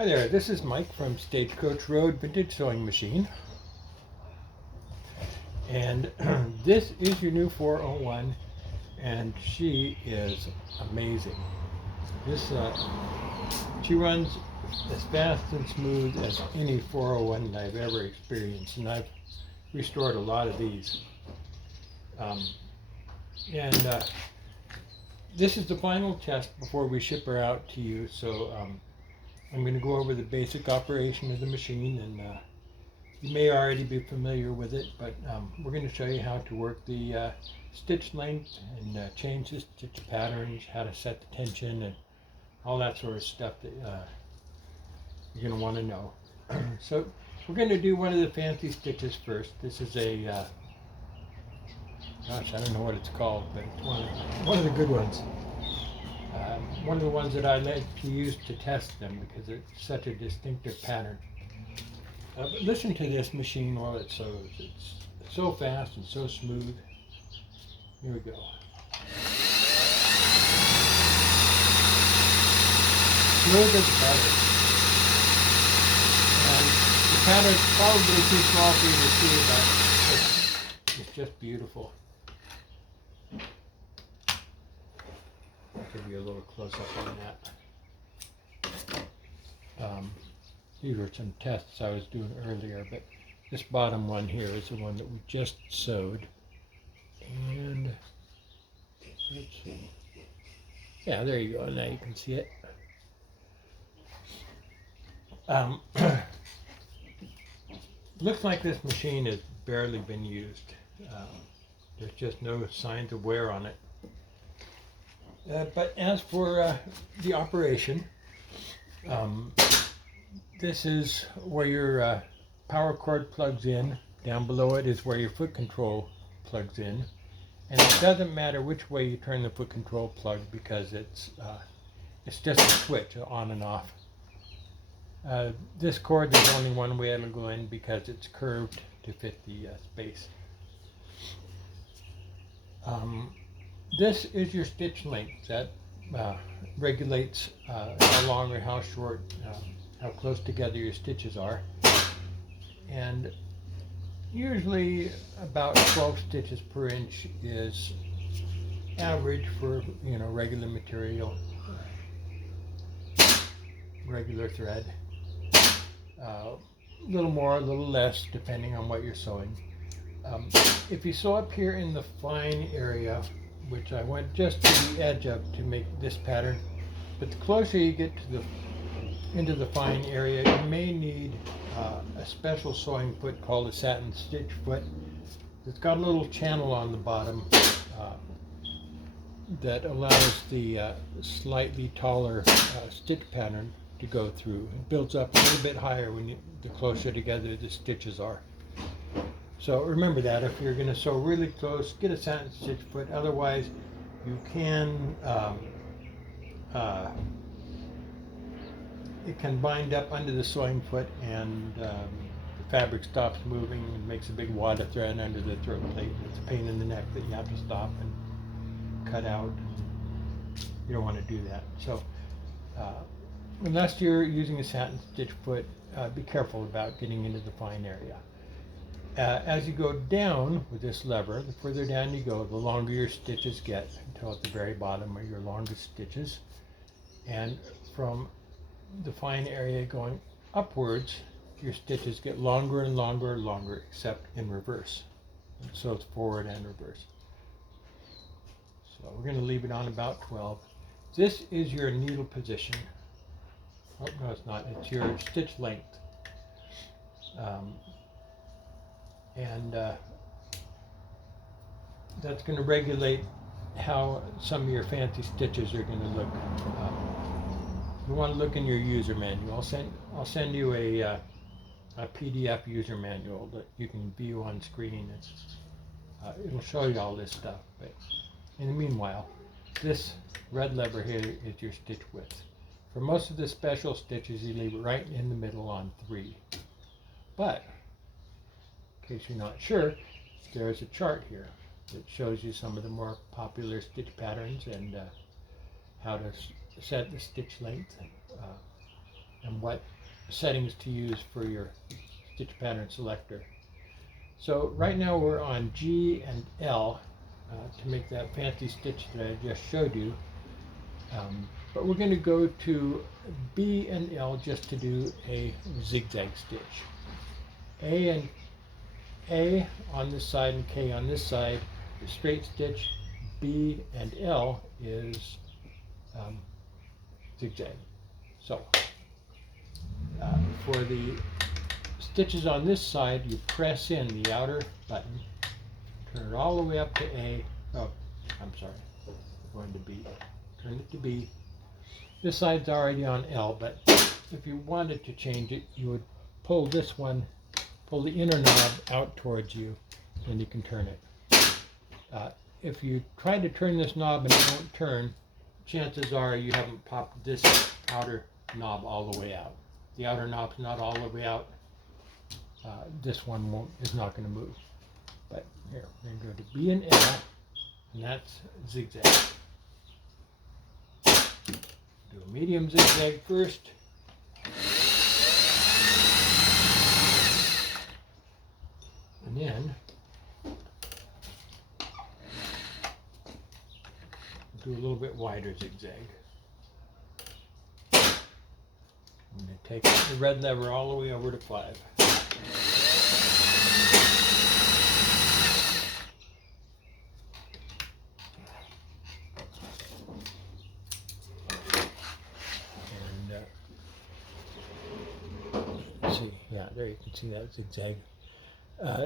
Hi there, this is Mike from Stagecoach Road Vintage Sewing Machine. And this is your new 401, and she is amazing. She runs as fast and smooth as any 401 I've ever experienced, and I've restored a lot of these. This is the final test before we ship her out to you, so I'm going to go over the basic operation of the machine, and you may already be familiar with it, but we're going to show you how to work the stitch length and change the stitch patterns, how to set the tension, and all that sort of stuff that you're going to want to know. So we're going to do one of the fancy stitches first. This is a, gosh, I don't know what it's called, but it's one of the good ones. One of the ones that I like to use to test them because it's such a distinctive pattern. But listen to this machine while it sews. It's so fast and so smooth. Here we go. Smooth as butter. And the pattern's probably too small for you to see, but it's just beautiful. I'll give you a little close-up on that. These were some tests I was doing earlier, but this bottom one here is the one that we just sewed. And let's see. Yeah, there you go. Now you can see it. Looks like this machine has barely been used. There's just no signs of wear on it. But as for the operation, this is where your power cord plugs in. Down below it is where your foot control plugs in. And it doesn't matter which way you turn the foot control plug because it's just a switch on and off. This cord, there's only one way it'll go in because it's curved to fit the space. This is your stitch length. That regulates how long or how short, how close together your stitches are. And usually about 12 stitches per inch is average for, regular material, regular thread. A little more, a little less, depending on what you're sewing. If you sew up here in the fine area, which I went just to the edge of to make this pattern, but the closer you get to into the fine area, you may need a special sewing foot called a satin stitch foot. It's got a little channel on the bottom that allows the slightly taller stitch pattern to go through. It builds up a little bit higher the closer together the stitches are. So remember that if you're going to sew really close, get a satin stitch foot. Otherwise, you can it can bind up under the sewing foot, and the fabric stops moving and makes a big wad of thread under the throat plate. It's a pain in the neck that you have to stop and cut out. You don't want to do that. So unless you're using a satin stitch foot, be careful about getting into the fine area. As you go down with this lever, the further down you go, the longer your stitches get, until at the very bottom are your longest stitches. And from the fine area going upwards, your stitches get longer and longer and longer, except in reverse. So it's forward and reverse. So we're going to leave it on about 12. This is your needle position. Oh, no, it's not. It's your stitch length. That's going to regulate how some of your fancy stitches are going to look. You want to look in your user manual. I'll send you a PDF user manual that you can view on screen. It'll show you all this stuff. But in the meanwhile, this red lever here is your stitch width. For most of the special stitches, you leave it right in the middle on 3. But in case you're not sure, there's a chart here that shows you some of the more popular stitch patterns and how to set the stitch length and what settings to use for your stitch pattern selector. So right now we're on G and L to make that fancy stitch that I just showed you. But we're going to go to B and L just to do a zigzag stitch. A on this side and K on this side is straight stitch. B and L is zigzag. So for the stitches on this side, you press in the outer button, turn it all the way up to A. Oh, I'm sorry, we're going to B. Turn it to B. This side's already on L, but if you wanted to change it, you would pull this one, pull the inner knob out towards you, and you can turn it. If you try to turn this knob and it won't turn, chances are you haven't popped this outer knob all the way out. The outer knob's not all the way out. This one is not going to move. But here, we're going to go to B and L, and that's zigzag. Do a medium zigzag first. And then do a little bit wider zigzag. I'm going to take the red lever all the way over to 5. Yeah, there you can see that zigzag.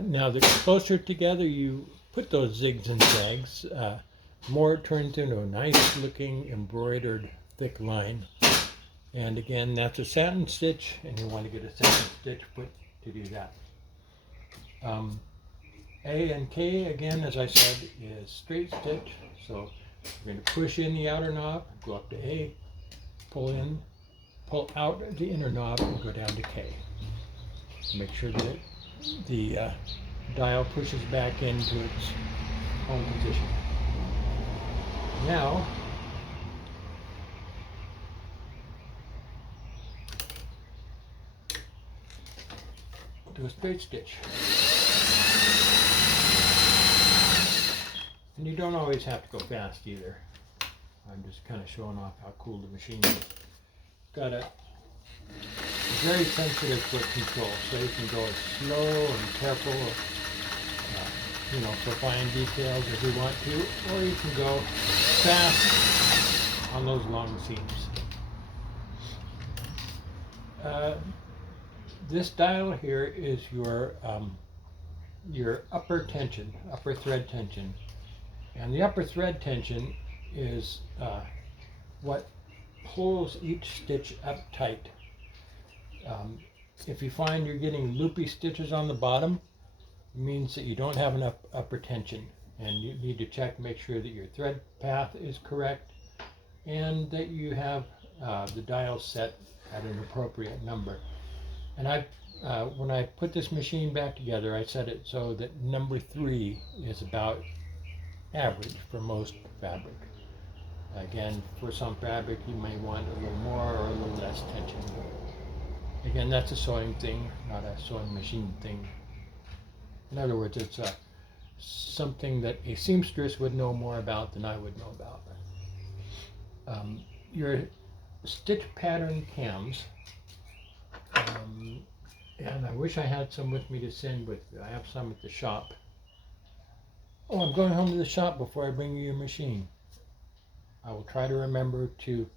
Now they're closer together, you put those zigs and zags. More it turns into a nice looking embroidered thick line. And again, that's a satin stitch, and you want to get a satin stitch put to do that. A and K, again, as I said, is straight stitch. So we're going to push in the outer knob, go up to A, pull in, pull out the inner knob, and go down to K. Make sure that the dial pushes back into its home position. Now, do a straight stitch. And you don't always have to go fast either. I'm just kind of showing off how cool the machine is. Got a very sensitive foot control, so you can go as slow and careful, for fine details if you want to, or you can go fast on those long seams. This dial here is your upper thread tension, and the upper thread tension is what pulls each stitch up tight. If you find you're getting loopy stitches on the bottom, it means that you don't have enough upper tension, and you need to check, make sure that your thread path is correct and that you have the dial set at an appropriate number. And when I put this machine back together, I set it so that number 3 is about average for most fabric. Again, for some fabric you may want a little more or a little less tension. Again, that's a sewing thing, not a sewing machine thing. In other words, it's something that a seamstress would know more about than I would know about. Your stitch pattern cams, and I wish I had some with me to send with you. I have some at the shop. Oh, I'm going home to the shop before I bring you your machine. I will try to remember to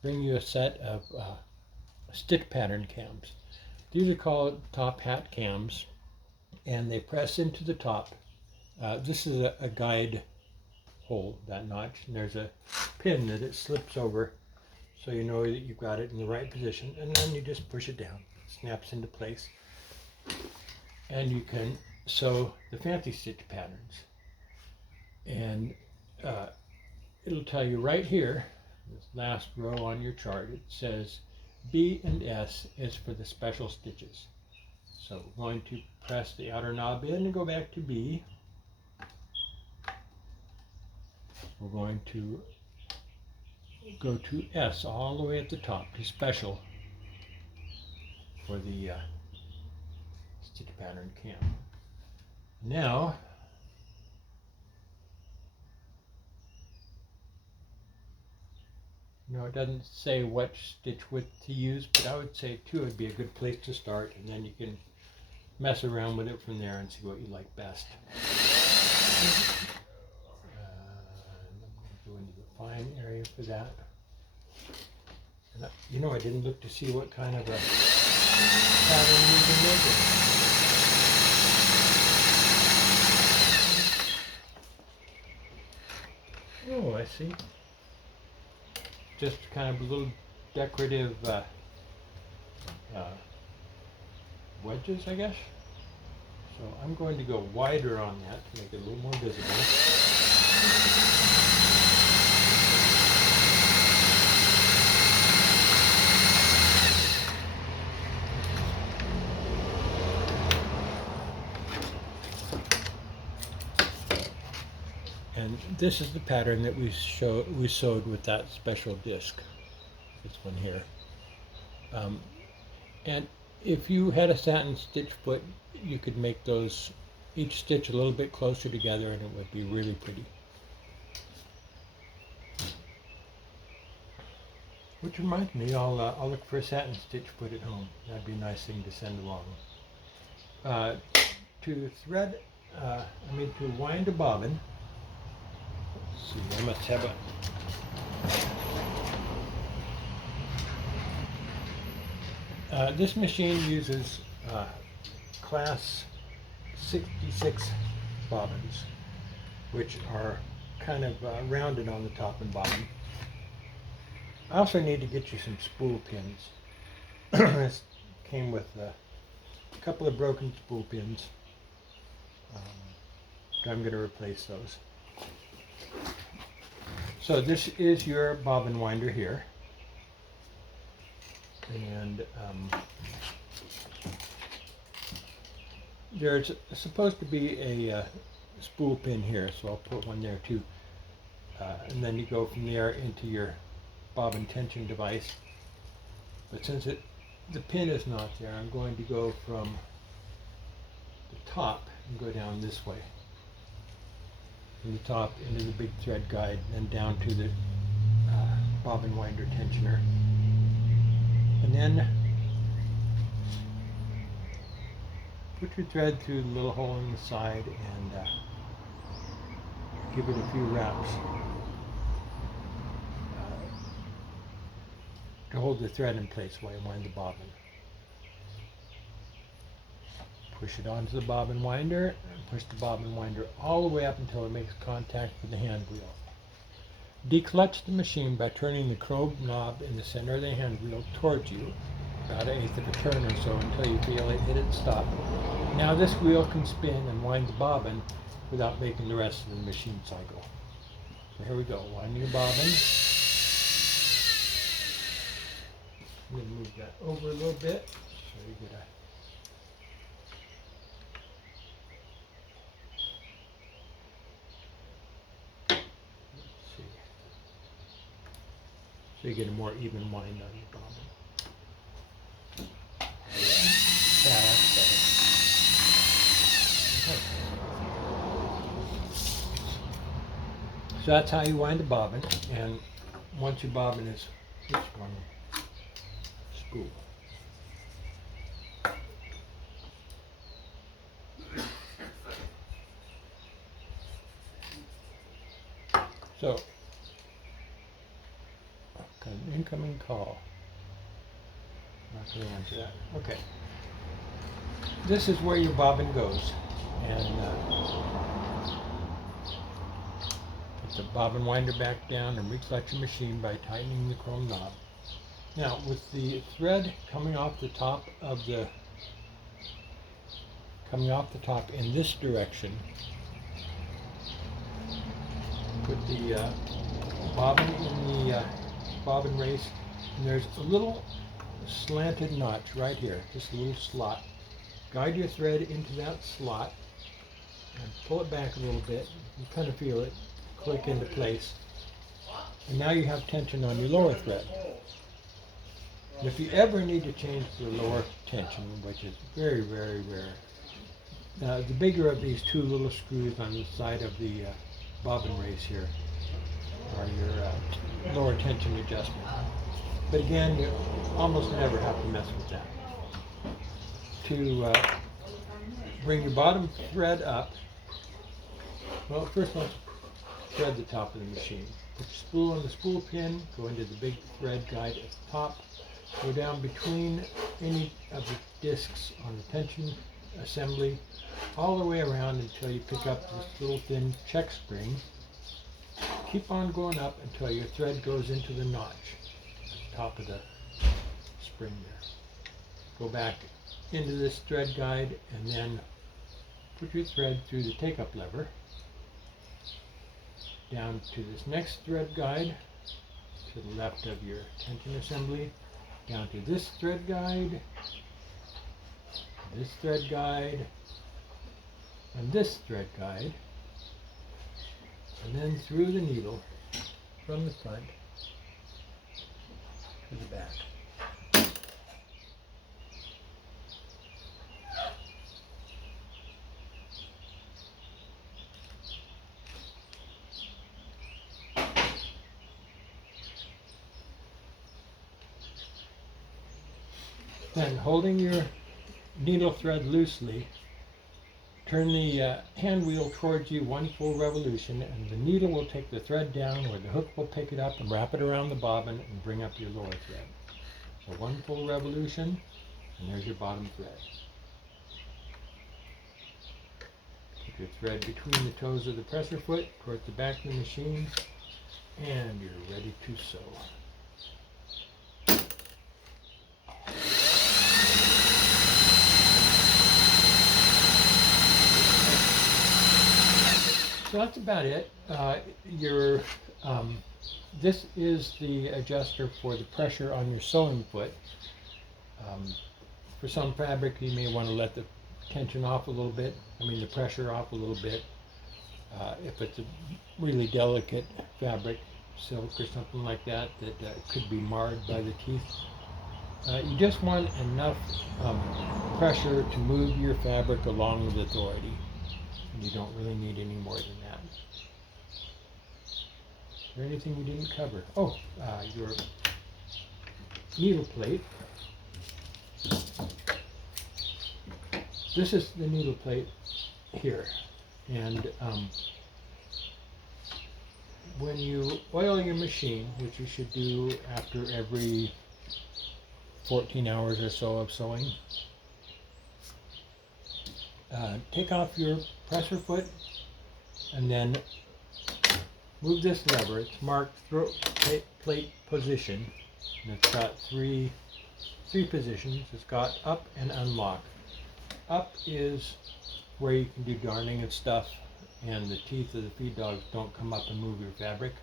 bring you a set of stitch pattern cams. These are called top hat cams, and they press into the top. This is a guide hole, that notch, and there's a pin that it slips over so you know that you've got it in the right position, and then you just push it down. It snaps into place, and you can sew the fancy stitch patterns. And it'll tell you right here, this last row on your chart, it says B and S is for the special stitches. So we're going to press the outer knob in and go back to B. We're going to go to S all the way at the top to special. for the stitch pattern cam. Now, it doesn't say what stitch width to use, but I would say 2 would be a good place to start, and then you can mess around with it from there and see what you like best. I'm going to go into the fine area for that. And I didn't look to see what kind of a pattern we've been making. Oh, I see. Just kind of a little decorative wedges, I guess. So I'm going to go wider on that to make it a little more visible. And this is the pattern that we sewed with that special disc. This one here. And if you had a satin stitch foot, you could make those each stitch a little bit closer together, and it would be really pretty. Which reminds me, I'll look for a satin stitch foot at home. That'd be a nice thing to send along. To thread, to wind a bobbin. Let's see, I must have this machine uses class 66 bobbins, which are kind of rounded on the top and bottom. I also need to get you some spool pins. This came with a couple of broken spool pins. So I'm going to replace those. So this is your bobbin winder here. And there's supposed to be a spool pin here, so I'll put one there too. And then you go from there into your bobbin tension device. But since the pin is not there, I'm going to go from the top and go down this way. From the top into the big thread guide, and down to the bobbin winder tensioner. And then put your thread through the little hole in the side and give it a few wraps to hold the thread in place while you wind the bobbin. Push it onto the bobbin winder and push the bobbin winder all the way up until it makes contact with the hand wheel. Declutch the machine by turning the chrome knob in the center of the hand wheel towards you, about 1/8 of a turn or so, until you feel it hit its stop. Now this wheel can spin and wind the bobbin without making the rest of the machine cycle. So here we go, winding the bobbin. I'm going to move that over a little bit so you get a so you get a more even wind on your bobbin. Yeah, that's better. Okay. So that's how you wind a bobbin, and once your bobbin is one spool. So, an incoming call. Not going to answer that. Okay. This is where your bobbin goes, and put the bobbin winder back down and reclutch your machine by tightening the chrome knob. Now, with the thread coming off the top in this direction, put the bobbin in the bobbin race, and there's a little slanted notch right here, just a little slot. Guide your thread into that slot and pull it back a little bit. You kind of feel it click into place. And now you have tension on your lower thread. And if you ever need to change the lower tension, which is very, very rare, the bigger of these two little screws on the side of the bobbin race here are your lower tension adjustment. But again, you almost never have to mess with that. To bring your bottom thread up, well, first let's thread the top of the machine. Put your spool on the spool pin, go into the big thread guide at the top, go down between any of the discs on the tension assembly, all the way around until you pick up this little thin check spring. Keep on going up until your thread goes into the notch at the top of the spring there. Go back into this thread guide and then put your thread through the take-up lever down to this next thread guide to the left of your tension assembly, down to this thread guide, this thread guide, and this thread guide, and then through the needle from the front to the back. Then, holding your needle thread loosely, turn the hand wheel towards you one full revolution, and the needle will take the thread down, or the hook will pick it up and wrap it around the bobbin and bring up your lower thread. So one full revolution, and there's your bottom thread. Put your thread between the toes of the presser foot towards the back of the machine, and you're ready to sew. So that's about it. This is the adjuster for the pressure on your sewing foot. For some fabric, you may want to let the tension off a little bit. The pressure off a little bit. If it's a really delicate fabric, silk or something like that, that could be marred by the teeth. You just want enough pressure to move your fabric along with authority. You don't really need any more than that. Is there anything we didn't cover? Oh, your needle plate. This is the needle plate here. And when you oil your machine, which you should do after every 14 hours or so of sewing, take off your presser foot and then move this lever. It's marked plate position, and it's got three positions. It's got up and unlock. Up is where you can do darning and stuff, and the teeth of the feed dogs don't come up and move your fabric.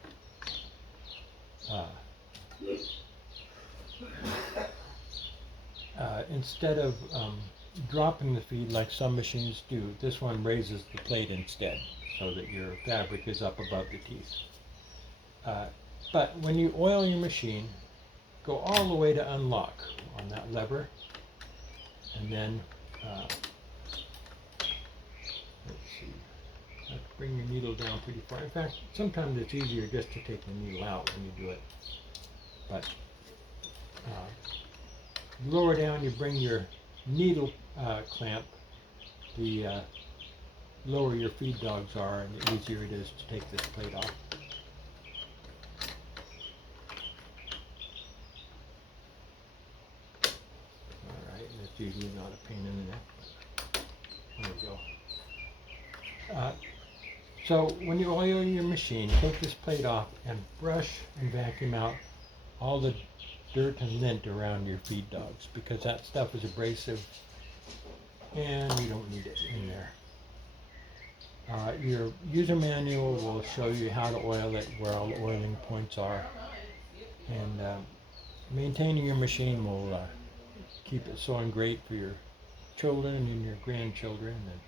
Instead of dropping the feed like some machines do, this one raises the plate instead so that your fabric is up above the teeth. But when you oil your machine, go all the way to unlock on that lever, and then let's see, you have to bring your needle down pretty far. In fact, sometimes it's easier just to take the needle out when you do it. But lower down, you bring your needle clamp, the lower your feed dogs are, and the easier it is to take this plate off. Alright, and it's usually not a pain in the neck. There we go. So when you oil your machine, take this plate off and brush and vacuum out all the dirt and lint around your feed dogs, because that stuff is abrasive and you don't need it in there. Your user manual will show you how to oil it, where all the oiling points are, and maintaining your machine will keep it sewing great for your children and your grandchildren and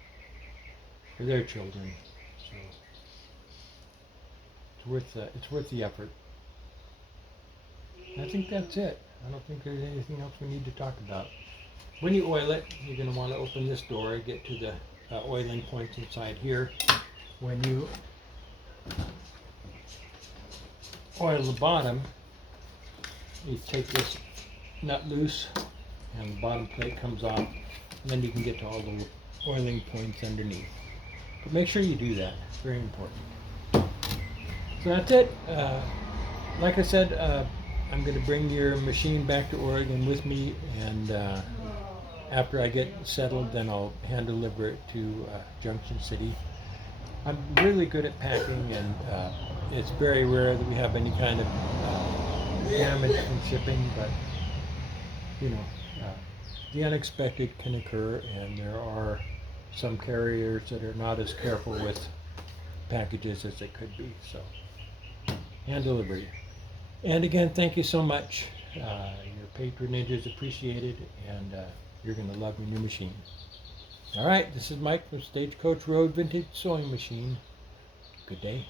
for their children. So it's worth the effort. I think that's it. I don't think there's anything else we need to talk about. When you oil it, you're going to want to open this door, get to the oiling points inside here. When you oil the bottom, you take this nut loose and the bottom plate comes off, and then you can get to all the oiling points underneath. But make sure you do that, it's very important. So that's it. Like I said, I'm going to bring your machine back to Oregon with me, and after I get settled, then I'll hand deliver it to Junction City. I'm really good at packing, and it's very rare that we have any kind of damage from shipping, but you know, the unexpected can occur, and there are some carriers that are not as careful with packages as they could be. So, hand delivery. And again, thank you so much. Your patronage is appreciated, and you're going to love your new machine. All right, this is Mike from Stagecoach Road Vintage Sewing Machine. Good day.